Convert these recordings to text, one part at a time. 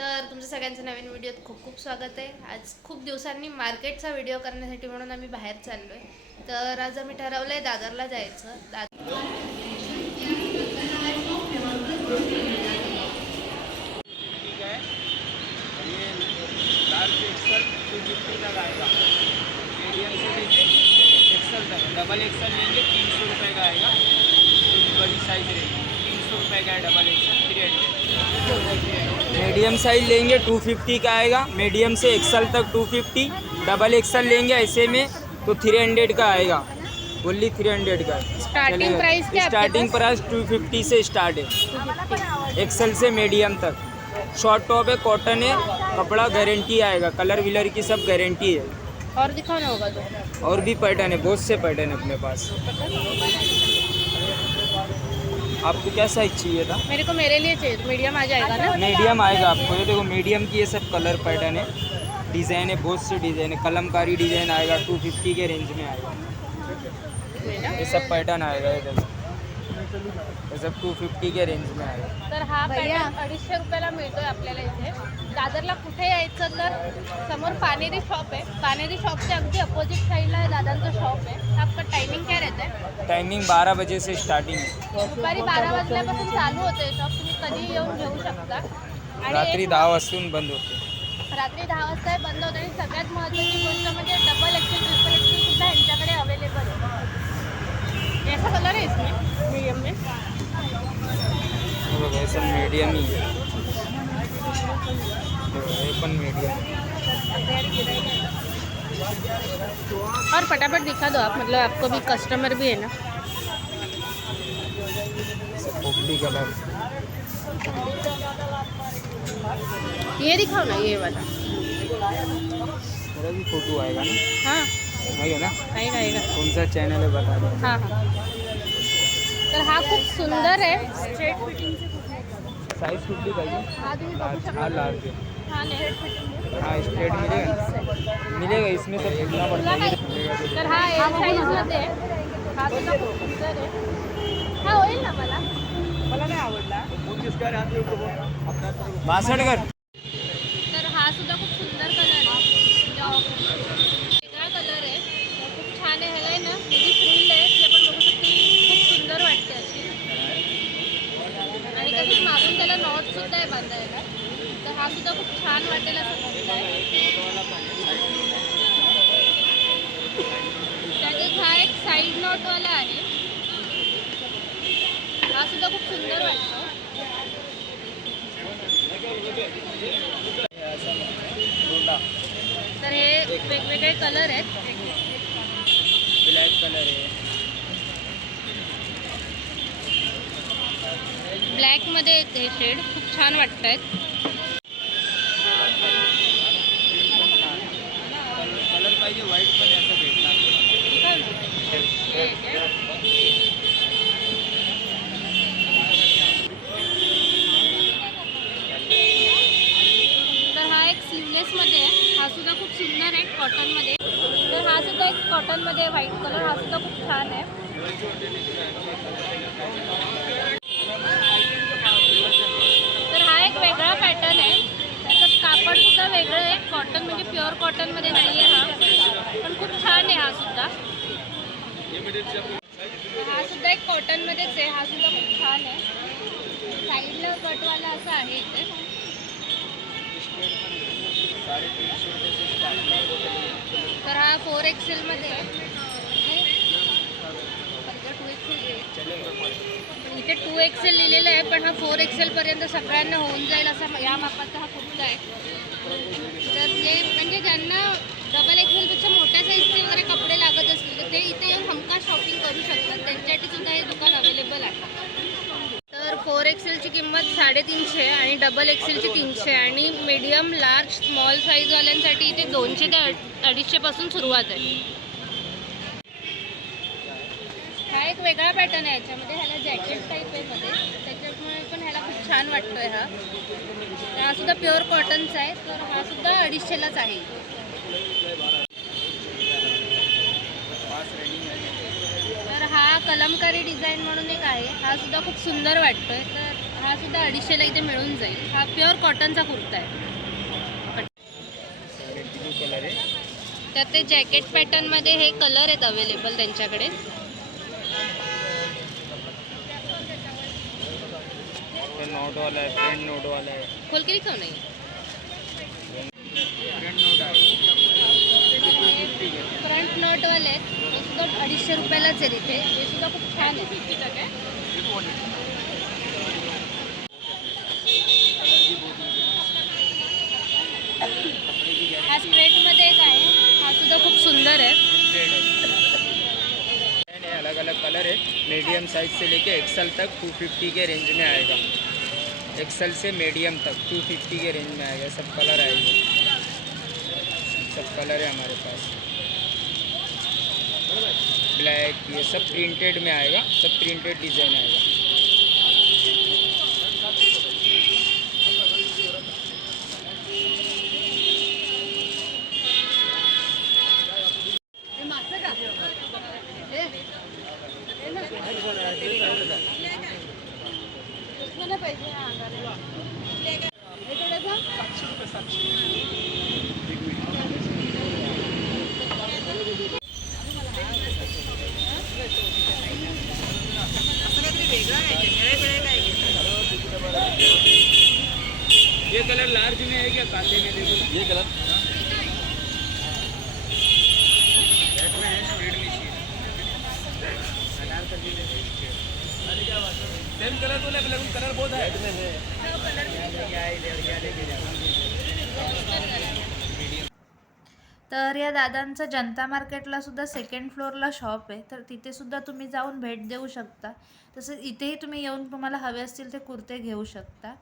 तर तुमचं सगळ्यांचं नवीन व्हिडिओत खूप खूप स्वागत आहे. आज खूप दिवसांनी मार्केटचा व्हिडिओ करण्यासाठी म्हणून आम्ही बाहेर चाललो आहे तर आज आम्ही ठरवलं आहे दादरला जायचं. दा डबल एक्सल लेंगे तीन सौ रुपये का आएगा। बड़ी साइज रहेगी। तीन सौ रुपये का है double XL three hundred medium size लेंगे टू फिफ्टी का आएगा। मीडियम से एक्सल तक टू फिफ्टी। डबल एक्सल लेंगे ऐसे में तो थ्री हंड्रेड का आएगा। बोली थ्री हंड्रेड का। Starting price क्या स्टार्टिंग प्राइस टू फिफ्टी से स्टार्ट है। एक्सल से मीडियम तक। शॉर्ट टॉप है कॉटन है कपड़ा गारंटी आएगा। कलर विलर की सब गारंटी है। और दिखाना होगा तो। और भी पैटर्न है बहुत से पैटर्न है अपने पास। आपको क्या साइज़ चाहिए था? मेरे को मेरे लिए चाहिए मीडियम आ जाएगा ना? मीडियम आएगा आपको। ये देखो मीडियम की ये सब कलर पैटर्न है। डिज़ाइन है बहुत से डिज़ाइन है। कलमकारी डिज़ाइन आएगा टू फिफ्टी के रेंज में आएगा। ये सब पैटर्न आएगा ये देखो। ये सब टू फिफ्टी के रेंज में आएगा तर हा पॅटर्न अडीचशे रुपयाला मिळतोय आपल्याला इथे. दादरला कुठे यायचं तर समोर पानेरी शॉप आहे. पानेरी शॉपच्या अगदी अपोजिट साईडला आहे दादांचं शॉप आहे. आपका टायमिंग काय रहता है टाइमिंग बारह बजे से स्टार्टिंग है दुपारी बारा वाजल्यापासून चालू होते शॉप तुम्ही कधी येऊन घेऊ शकता. आणि रात्री एक- दहा वाजून बंद होते. रात्री दहा वाजता हे बंद होतं आणि सगळ्यात महत्त्वाची गोष्ट म्हणजे डबल एक्सेल ट्रिपल एक्सेल सुद्धा ह्यांच्याकडे अवेलेबल आहे. ऐसा कलर है इसमें. मीडियम में। बघा हे सब मीडियम ही मीडियम और फटाफट दिखा दो आप मतलब आपको भी कस्टमर भी है ना। ये दिखाओ ना ये वाला। मेरा भी फ़ोटो आएगा ना। हाँ। आएगा ना? आएगा आएगा। कौन सा चैनल है बता दो। हाँ हाँ। तर हा खूप सुंदर आहे. साइज कुठली पाहिजे? हा लार्ज हाँ है हाँ स्ट्रेट मिलेगा मिलेगा इसमें सब पड़ता तर हा एल साईजमध्ये आहे. हा सुद्धा खूप सुंदर आहे. हा होईल ना मला? बासठ कर. तसंच मागून नॉट सुद्धा आहे बांधायला. तर हा सुद्धा खूप छान वाटेल असं आहे त्याच्यात हा एक साईड नॉटवाला आहे. हा सुद्धा खूप सुंदर वाटतो. तर हे वेगवेगळे कलर आहेत. ब्लैक कलर है ब्लॅकमध्ये आहेत हे शेड. खूप छान वाटत भेटणार तर हा एक हा सुंदर आहे कॉटनमध्ये तर हा सुद्धा एक कॉटनमध्ये आहे व्हाईट कलर हा सुद्धा खूप छान आहे. कॉटन आहे. त्याचं कापडसुद्धा वेगळं आहे. कॉटन म्हणजे प्युअर कॉटनमध्ये नाही आहे हा. पण खूप छान आहे हा सुद्धा. हा सुद्धा एक कॉटनमध्येच आहे. हा सुद्धा खूप छान आहे. साईडला कटवाला असं आहे इथे. तर हा फोर एक्सेलमध्ये आहे टू एक्सेल इथे टू एक्सेल लिहिलेलं आहे पण हा फोर एक्सेलपर्यंत सगळ्यांना होऊन जाईल असा या मापाचा हा कुर्ता आहे. तर ते म्हणजे ज्यांना डबल एक्सेलपेक्षा मोठ्या साईजचे वगैरे कपडे लागत असतील तर ते इथे येऊन हमखास शॉपिंग करू शकतात. त्यांच्यासाठी सुद्धा हे दुकान अवेलेबल आहे. तर फोर एक्सेलची किंमत साडेतीनशे आणि डबल एक्सेलची तीनशे आणि मीडियम लार्ज स्मॉल साईजवाल्यांसाठी इथे दोनशे ते अडीचशेपासून सुरुवात आहे. हा एक वेगळा पॅटर्न आहे याच्यामध्ये. जॅकेट टाईप आहे मध्ये. त्याच्यामुळे पण ह्याला खूप छान वाटतोय हा. हा सुद्धा प्युअर कॉटनचा आहे तर हा सुद्धा अडीचशेलाच आहे. तर हा कलमकारी डिझाईन म्हणून एक आहे. हा सुद्धा खूप सुंदर वाटतोय तर हा सुद्धा अडीचशेला इथे मिळून जाईल. हा प्युअर कॉटनचा कुर्ता आहे. तर ते जॅकेट पॅटर्नमध्ये हे कलर आहेत अवेलेबल त्यांच्याकडे. नोट वाला आहे फ्रंट नोट वाला आहे खोल का नाही। फ्रंट नोट नोटवाले आहेत हे सुद्धा अडीचशे रुपयालाच आहे इथे हे। सुद्धा खूप छान आहे हा स्ट्रेटमध्ये एक आहे हा। सुद्धा खूप सुंदर आहे अलग अलग कलर है। मीडियम साइज़ से लेके एक्सल तक 250 के रेंज में आएगा। एक्सल से मीडियम तक 250 के रेंज में आएगा सब कलर आएगा सब कलर है हमारे पास। ब्लैक ये सब प्रिंटेड में आएगा, सब प्रिंटेड डिज़ाइन आएगा। ये कलर लार्ज में है क्या? काले में देखो। ये कलर। है सेम कलर बोले लेकिन कलर बहुत है। में है। तर या दादांचं जनता मार्केटला सुद्धा सेकंड फ्लोअरला शॉप आहे. तर तिथे सुद्धा तुम्ही जाऊन भेट देऊ शकता. तसेच इथेही तुम्ही येऊन तुम्हाला हवे असतील ते कुर्ते घेऊ शकता.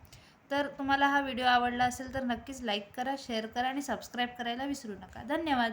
तर तुम्हाला हा व्हिडिओ आवडला असेल तर नक्कीच लाईक करा शेअर करा आणि सबस्क्राईब करायला विसरू नका. धन्यवाद.